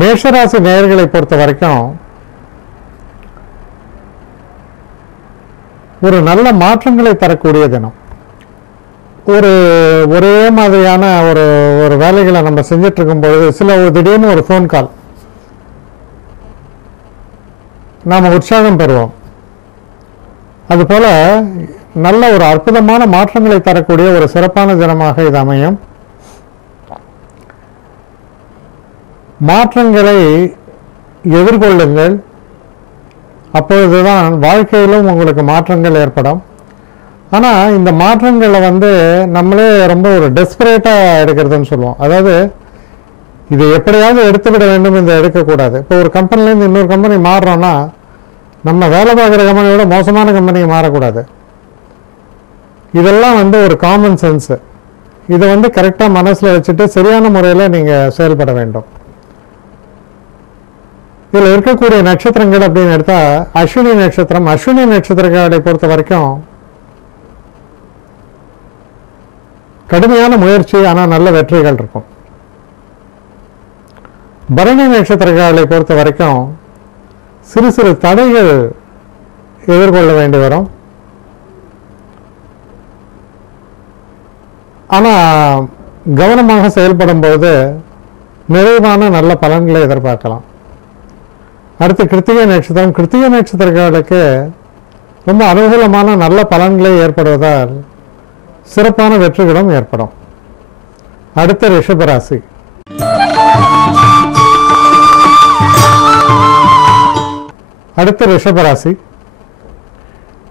மேஷராசி நேயர்களை பொறுத்த வரைக்கும் ஒரு நல்ல மாற்றங்களை தரக்கூடிய தினம். ஒரே மாதிரியான ஒரு வேலைகளை நம்ம செஞ்சுட்டு இருக்கும்பொழுது ஒரு திடீர்னு ஒரு ஃபோன் கால், நாம் உற்சாகம் பெறுவோம். அதுபோல நல்ல ஒரு அற்புதமான மாற்றங்களை தரக்கூடிய ஒரு சிறப்பான தினமாக இது அமையும். மாற்றங்களை எதிர்கொள்ளுங்கள், அப்பொழுதுதான் வாழ்க்கையிலும் உங்களுக்கு மாற்றங்கள் ஏற்படும். ஆனால் இந்த மாற்றங்களை நம்மளே ரொம்ப ஒரு டெஸ்பரேட்டாக எடுக்கிறதுன்னு சொல்லுவோம். அதாவது இதை எப்படியாவது எடுத்துவிட வேண்டும், இதை எடுக்கக்கூடாது. இப்போ ஒரு கம்பெனிலேருந்து இன்னொரு கம்பெனி மாறுறோன்னா நம்ம வேலை பார்க்குற கம்பெனியோட மோசமான கம்பெனிக்கு மாறக்கூடாது. இதெல்லாம் ஒரு காமன் சென்ஸு. இதை கரெக்டாக மனசில் வச்சுட்டு சரியான முறையில் நீங்கள் செயல்பட வேண்டும். இதில் இருக்கக்கூடிய நட்சத்திரங்கள் அப்படின்னு எடுத்தால் அஸ்வினி நட்சத்திரம். அஸ்வினி நட்சத்திரங்களை பொறுத்த வரைக்கும் கடுமையான முயற்சி, ஆனால் நல்ல வெற்றிகள் இருக்கும். பரணி நட்சத்திரங்களை பொறுத்த வரைக்கும் சிறு சிறு தடைகள் எதிர்கொள்ள வேண்டி வரும். ஆனால் கவனமாக செயல்படும் போது நிறைவான நல்ல பலன்களை எதிர்பார்க்கலாம். அடுத்து கிருத்திகை நட்சத்திரம். கிருத்திகை நட்சத்திரங்களுக்கு ரொம்ப அனுகூலமான நல்ல பலன்களை ஏற்படுவதால் சிறப்பான வெற்றிகளும் ஏற்படும். அடுத்த ரிஷபராசி. அடுத்த ரிஷபராசி.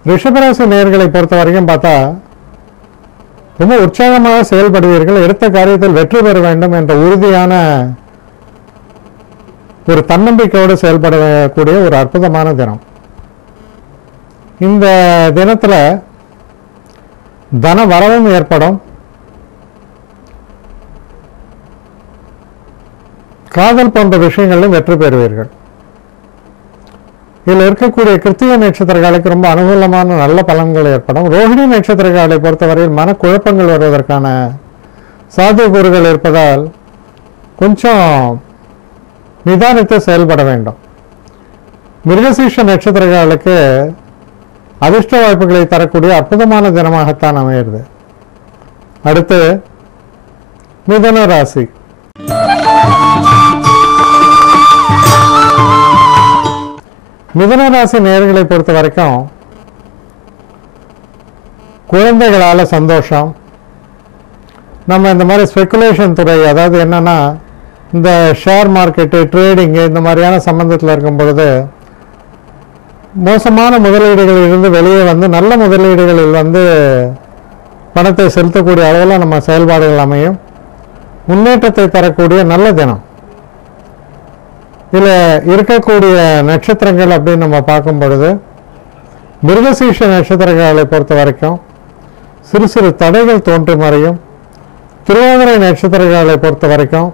ரிஷபராசி நேயர்களை பொறுத்த வரைக்கும் பார்த்தா ரொம்ப உற்சாகமாக செயல்படுவீர்கள். எடுத்த காரியத்தில் வெற்றி பெற வேண்டும் என்ற உறுதியான ஒரு தன்னம்பிக்கையோடு செயல்படக்கூடிய ஒரு அற்புதமான தினம். இந்த தினத்தில் தன வரவும் ஏற்படும். காதல் போன்ற விஷயங்களிலும் வெற்றி பெறுவீர்கள். இதில் இருக்கக்கூடிய கிருத்திகை நட்சத்திரங்களுக்கு ரொம்ப அனுகூலமான நல்ல பலன்கள் ஏற்படும். ரோஹிணி நட்சத்திரங்களை பொறுத்தவரையில் மனக்குழப்பங்கள் வருவதற்கான சாத்தியக்கூறுகள் இருப்பதால் கொஞ்சம் நிதானித்து செயல்பட வேண்டும். மிருகசீஷ நட்சத்திரங்களுக்கு அதிர்ஷ்ட வாய்ப்புகளை தரக்கூடிய அற்புதமான தினமாகத்தான் அமைகிறது. அடுத்து மிதுன ராசி. மிதுன ராசி நேயர்களை பொறுத்த வரைக்கும் குழந்தைகளால சந்தோஷம். நம்ம இந்த மாதிரி ஸ்பெகுலேஷன் துறை, அதாவது என்னன்னா இந்த ஷேர் மார்க்கெட்டு, ட்ரேடிங்கு இந்த மாதிரியான சம்பந்தத்தில் இருக்கும் பொழுது மோசமான முதலீடுகளில் இருந்து வெளியே நல்ல முதலீடுகளில் பணத்தை செலுத்தக்கூடிய அளவில் நம்ம செயல்பாடுகள் அமையும். முன்னேற்றத்தை தரக்கூடிய நல்ல தினம். இதில் இருக்கக்கூடிய நட்சத்திரங்கள் அப்படின்னு நம்ம பார்க்கும் பொழுது மிருகசீஷ நட்சத்திரங்களை பொறுத்த வரைக்கும் சிறு சிறு தடைகள் தோன்றி மறையும். திருவாதிரை நட்சத்திரங்களை பொறுத்த வரைக்கும்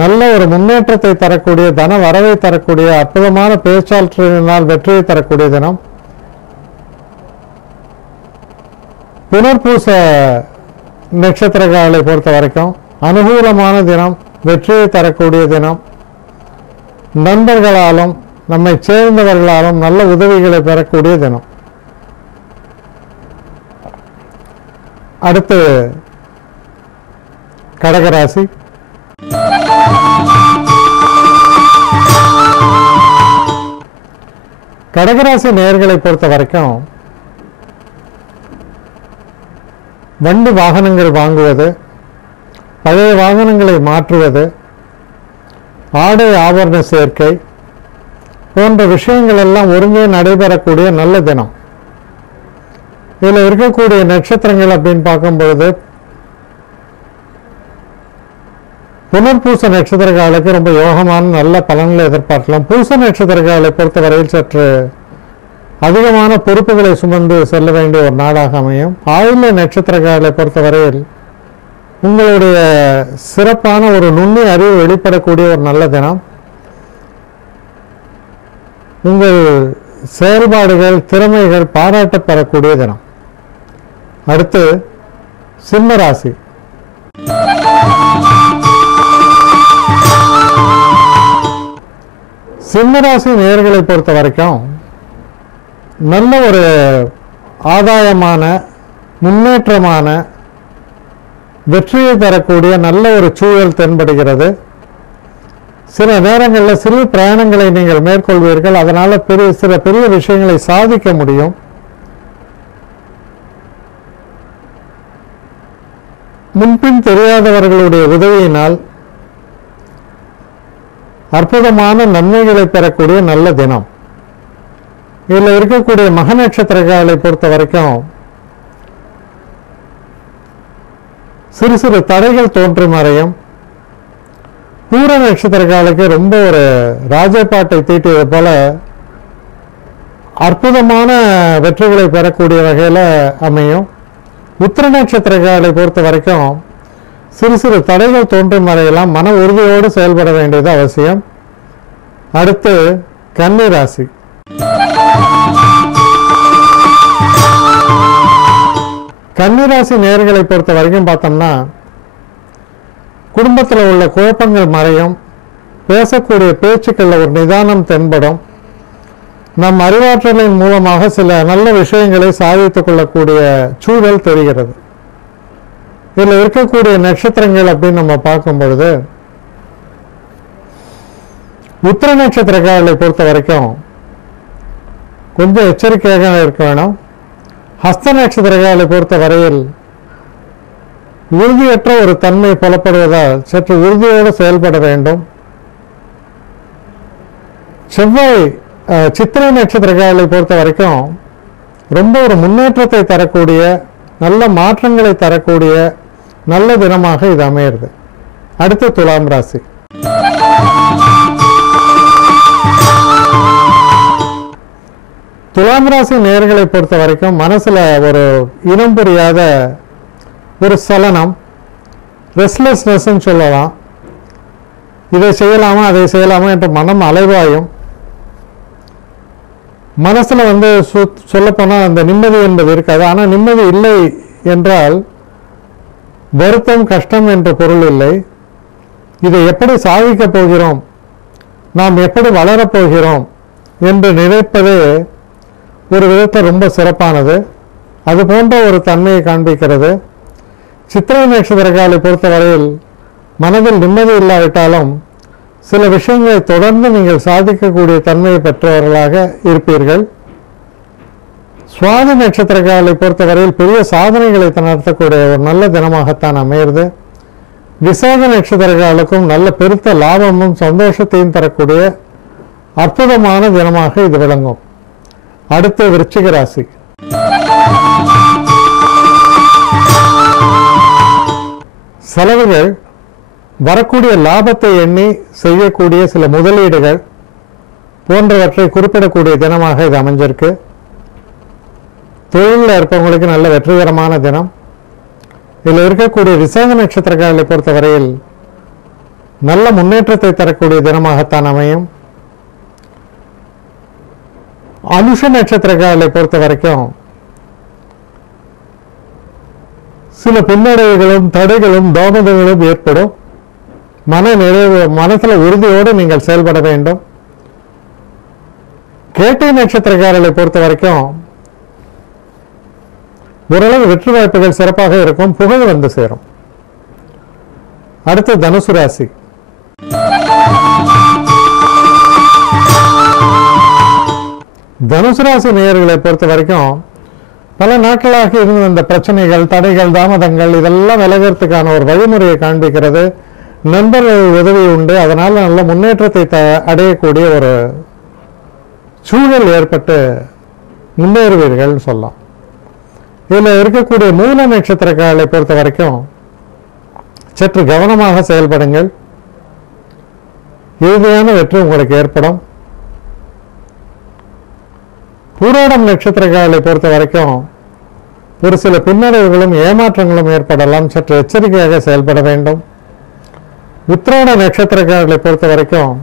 நல்ல ஒரு முன்னேற்றத்தை தரக்கூடிய தன வரவை தரக்கூடிய அற்புதமான பேச்சாற்றலினால் வெற்றியை தரக்கூடிய தினம். புனர்பூச நட்சத்திரங்களை பொறுத்த வரைக்கும் அனுகூலமான தினம், வெற்றியை தரக்கூடிய தினம். நண்பர்களாலும் நம்மை சேர்ந்தவர்களாலும் நல்ல உதவிகளை பெறக்கூடிய தினம். அடுத்து கடகராசி. கடகராசி நேயர்களை பொறுத்த வரைக்கும் வண்டி வாகனங்கள் வாங்குவது, பழைய வாகனங்களை மாற்றுவது, ஆடை ஆபரண சேர்க்கை போன்ற விஷயங்கள் எல்லாம் ஒருங்கே நடைபெறக்கூடிய நல்ல தினம். இதில் இருக்கக்கூடிய நட்சத்திரங்கள் அப்படின்னு பார்க்கும்பொழுது புனர்பூச நட்சத்திரங்களுக்கு ரொம்ப யோகமான நல்ல பலன்களை எதிர்பார்க்கலாம். பூச நட்சத்திரங்களை பொறுத்தவரையில் சற்று அதிகமான பொறுப்புகளை சுமந்து செல்ல வேண்டிய ஒரு நாளாக அமையும். ஆயுள்ய நட்சத்திரங்களை பொறுத்தவரையில் உங்களுடைய சிறப்பான ஒரு நுண்ணிய அறிவு வெளிப்படக்கூடிய ஒரு நல்ல தினம். உங்கள் செயல்பாடுகள், திறமைகள் பாராட்டப்படக்கூடிய தினம். அடுத்து சிம்ம ராசி. சிம்மராசி நேயர்களை பொறுத்த வரைக்கும் நல்ல ஒரு ஆதாயமான, முன்னேற்றமான, வெற்றியை தரக்கூடிய நல்ல ஒரு சூழல் தென்படுகிறது. சில நேரங்களில் சிறு பிரயாணங்களை நீங்கள் மேற்கொள்வீர்கள். அதனால் சில பெரிய விஷயங்களை சாதிக்க முடியும். முன்பின் தெரியாதவர்களுடைய உதவியினால் அற்புதமான நன்மைகளை பெறக்கூடிய நல்ல தினம். இதில் இருக்கக்கூடிய மக நட்சத்திரங்களை பொறுத்த வரைக்கும் சிறு சிறு தடைகள் தோன்றி மறையும். பூர நட்சத்திரக்காலுக்கு ரொம்ப ஒரு ராஜபாட்டை தீட்டியது போல அற்புதமான வெற்றிகளை பெறக்கூடிய வகையில் அமையும். உத்திர நட்சத்திரக்காலை பொறுத்த வரைக்கும் சிறு சிறு தடைகள் தோன்றி மறையலாம். மன உறுதியோடு செயல்பட வேண்டியது அவசியம். அடுத்து கன்னி ராசி. கன்னிராசி நேயர்களை பொறுத்த வரைக்கும் பார்த்தோம்னா குடும்பத்தில் உள்ள குழப்பங்கள் மறையும். பேசக்கூடிய பேச்சுக்களில் ஒரு நிதானம் தென்படும். நம் அறிவாற்றலின் மூலமாக சில நல்ல விஷயங்களை சாதித்துக் கொள்ளக்கூடிய சூழல் தெரிகிறது. இதில் இருக்கக்கூடிய நட்சத்திரங்கள் அப்படின்னு நம்ம பார்க்கும் பொழுது உத்திர நட்சத்திரக்காரர்களை பொறுத்த வரைக்கும் கொஞ்சம் எச்சரிக்கையாக இருக்க வேணும். ஹஸ்த நட்சத்திரக்காரர்களை பொறுத்த வரையில் உறுதியற்ற ஒரு தன்மை புலப்படுவதால் சற்று உறுதியோடு செயல்பட வேண்டும். செவ்வாய் சித்திரை நட்சத்திரக்காரர்களை பொறுத்த வரைக்கும் ரொம்ப ஒரு முன்னேற்றத்தை தரக்கூடிய, நல்ல மாற்றங்களை தரக்கூடிய நல்ல தினமாக இது அமையிறது. அடுத்து துலாம் ராசி. துலாம் ராசி நேயர்களை பொறுத்த வரைக்கும் மனசுல ஒரு இனம் புரியாத ஒரு சலனம், ரெஸ்ட்லெஸ்னஸ் சொல்லலாம். இதை செய்யலாமா அதை செய்யலாமா என்ற மனம் அலைவாயும். மனசுல சொல்லப்போனால் அந்த நிம்மதி என்பது இருக்காது. ஆனால் நிம்மதி இல்லை என்றால் வருத்தம், கஷ்டம் என்ற பொருள் இல்லை. இதை எப்படி சாதிக்கப் போகிறோம், நாம் எப்படி வளரப்போகிறோம் என்று நினைப்பதே ஒரு விதத்தில் ரொம்ப சிறப்பானது. அது போன்ற ஒரு தன்மையை காண்பிக்கிறது. சித்திரை நட்சத்திரக்காலை பொறுத்தவரையில் மனதில் நிம்மதி இல்லாவிட்டாலும் சில விஷயங்களை தொடர்ந்து நீங்கள் சாதிக்கக்கூடிய தன்மையை பெற்றவர்களாக இருப்பீர்கள். சுவாதி நட்சத்திரக்காலை பொறுத்தவரையில் பெரிய சாதனைகளை நடத்தக்கூடிய ஒரு நல்ல தினமாகத்தான் அமையிறது. விசாக நட்சத்திரக்காலுக்கும் நல்ல பெருத்த லாபமும் சந்தோஷத்தையும் தரக்கூடிய அற்புதமான தினமாக இது விளங்கும். அடுத்து விருச்சிக ராசி. செலவுகள் வரக்கூடிய லாபத்தை எண்ணி செய்யக்கூடிய சில முதலீடுகள் போன்றவற்றை குறிப்பிடக்கூடிய தினமாக இது அமைஞ்சிருக்கு. தொழிலில் இருப்பவங்களுக்கு நல்ல வெற்றிகரமான தினம். இதில் இருக்கக்கூடிய விசாக நட்சத்திரக்காரர்களை பொறுத்தவரையில் நல்ல முன்னேற்றத்தை தரக்கூடிய தினமாகத்தான் அமையும். அனுஷ நட்சத்திரக்காரர்களை பொறுத்த வரைக்கும் சில பின்னடைவுகளும் தடைகளும் தாமதங்களும் ஏற்படும். மனசுல உறுதியோடு நீங்கள் செயல்பட வேண்டும். கேட்டை நட்சத்திரக்காரர்களை பொறுத்த வரைக்கும் ஓரளவு வெற்றி வாய்ப்புகள் சிறப்பாக இருக்கும். புகழ் வந்து சேரும். அடுத்து தனுசு ராசி. தனுசு ராசி நேயர்களை பொறுத்த வரைக்கும் பல நாட்களாக இருந்த இந்த பிரச்சனைகள், தடைகள், தாமதங்கள் இதெல்லாம் விலகிறதுக்கான ஒரு வழிமுறையை காண்பிக்கிறது. நண்பர்கள் உதவி உண்டு. அதனால நல்ல முன்னேற்றத்தை அடையக்கூடிய ஒரு சூழல் ஏற்பட்டு முன்னேறுவீர்கள் சொல்லலாம். இதில் இருக்கக்கூடிய மூல நட்சத்திரக்காரர்களை பொறுத்த வரைக்கும் சற்று கவனமாக செயல்படுங்கள். இறுதியான வெற்றி உங்களுக்கு ஏற்படும். பூராடம் நட்சத்திரக்காரர்களை பொறுத்த வரைக்கும் ஒரு சில பின்னடைவுகளும் ஏமாற்றங்களும் ஏற்படலாம். சற்று எச்சரிக்கையாக செயல்பட வேண்டும். உத்திராட நட்சத்திரக்காரர்களை பொறுத்த வரைக்கும்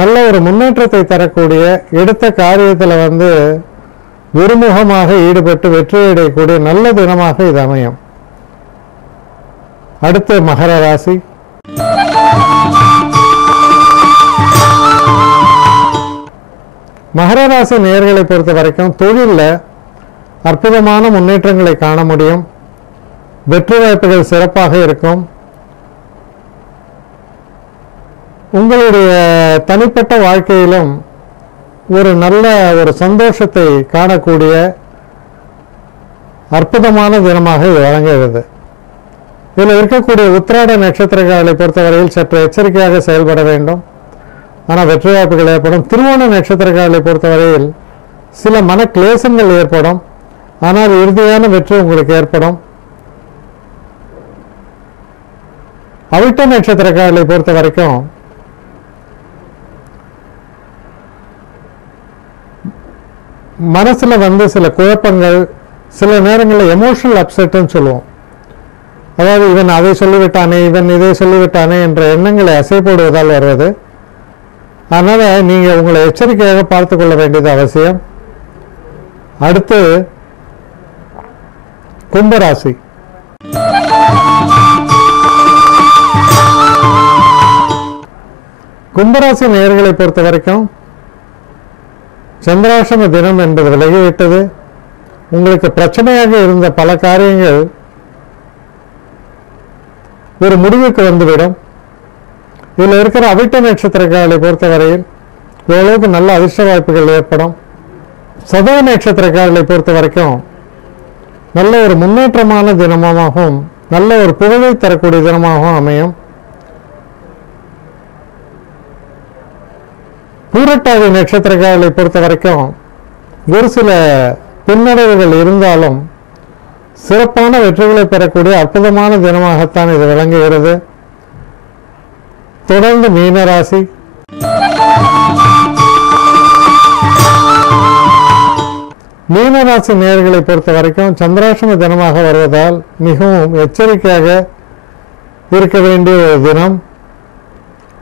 நல்ல ஒரு முன்னேற்றத்தை தரக்கூடிய, எடுத்த காரியத்தில் ஒருமுகமாக ஈடுபட்டு வெற்றியடையக்கூடிய நல்ல தினமாக இது அமையும். அடுத்து மகர ராசி. மகர ராசி நேயர்களை பொறுத்த வரைக்கும் தொழிலில் அற்புதமான முன்னேற்றங்களை காண முடியும். வெற்றி வாய்ப்புகள் சிறப்பாக இருக்கும். உங்களுடைய தனிப்பட்ட வாழ்க்கையிலும் ஒரு நல்ல ஒரு சந்தோஷத்தை காணக்கூடிய அற்புதமான தினமாக இது வழங்குகிறது. இதில் இருக்கக்கூடிய உத்திராட நட்சத்திரங்களை பொறுத்தவரையில் சற்று எச்சரிக்கையாக செயல்பட வேண்டும். ஆனால் வெற்றி வாய்ப்புகள் ஏற்படும். திருவோண நட்சத்திரங்களை பொறுத்தவரையில் சில மன கிளேசங்கள் ஏற்படும். ஆனால் இறுதியான வெற்றி உங்களுக்கு ஏற்படும். அவிட்ட நட்சத்திரங்களை பொறுத்த வரைக்கும் மனசுல சில குழப்பங்கள், சில நேரங்களில் எமோஷனல் அப்செட்னு சொல்லுவோம். அதாவது இவன் அதை சொல்லிவிட்டானே, இவன் இதை சொல்லிவிட்டானே என்ற எண்ணங்களை அசைப்படுவதால் வருவது. அதனால நீங்க உங்களை எச்சரிக்கையாக பார்த்து கொள்ள வேண்டியது அவசியம். அடுத்து கும்பராசி. கும்பராசி நேயர்களை பொறுத்த வரைக்கும் சந்திராஷ்டம தினம் என்பது விலகிவிட்டது. உங்களுக்கு பிரச்சனையாக இருந்த பல காரியங்கள் ஒரு முடிவுக்கு வந்துவிடும். இதில் இருக்கிற அவிட்ட நட்சத்திரக்காரர்களை பொறுத்தவரையில் ஓரளவுக்கு நல்ல அதிர்ஷ்ட வாய்ப்புகள் ஏற்படும். சதய நட்சத்திரக்காரர்களை பொறுத்த வரைக்கும் நல்ல ஒரு முன்னேற்றமான தினமாகவும் நல்ல ஒரு புகழை தரக்கூடிய தினமாகவும் அமையும். பூரட்டாதி நட்சத்திரக்காரர்களை பொறுத்த வரைக்கும் ஒரு சில பின்னடைவுகள் இருந்தாலும் சிறப்பான வெற்றிகளை பெறக்கூடிய அற்புதமான தினமாகத்தான் இது விளங்குகிறது. தொடர்ந்து மீனராசி. மீனராசி நேயர்களை பொறுத்த வரைக்கும் சந்திராஷ்டம தினமாக வருவதால் மிகவும் எச்சரிக்கையாக இருக்க வேண்டிய ஒரு தினம்.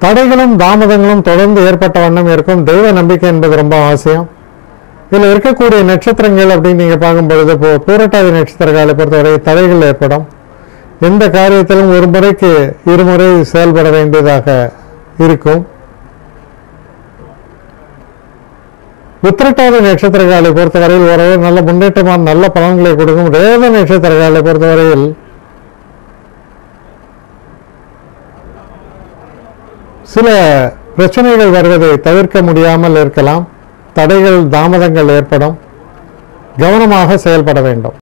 தடைகளும் தாமதங்களும் தொடர்ந்து ஏற்பட்ட வண்ணம் இருக்கும். தெய்வ நம்பிக்கை என்பது ரொம்ப அவசியம். இதில் இருக்கக்கூடிய நட்சத்திரங்கள் அப்படின்னு நீங்க பார்க்கும் பொழுது பூரட்டாதி நட்சத்திரங்களை பொறுத்தவரை தடைகள் ஏற்படும். எந்த காரியத்திலும் ஒரு முறைக்கு இருமுறை செயல்பட வேண்டியதாக இருக்கும். உத்திரட்டாதி நட்சத்திரங்களை பொறுத்தவரையில் ஓரளவு நல்ல முன்னேற்றமான நல்ல பலன்களை கொடுக்கும். ரேவதி நட்சத்திரங்களை பொறுத்தவரையில் சில பிரச்சனைகள் வருவதை தவிர்க்க முடியாமல் இருக்கலாம். தடைகள் தாமதங்கள் ஏற்படும். கவனமாக செயல்பட வேண்டும்.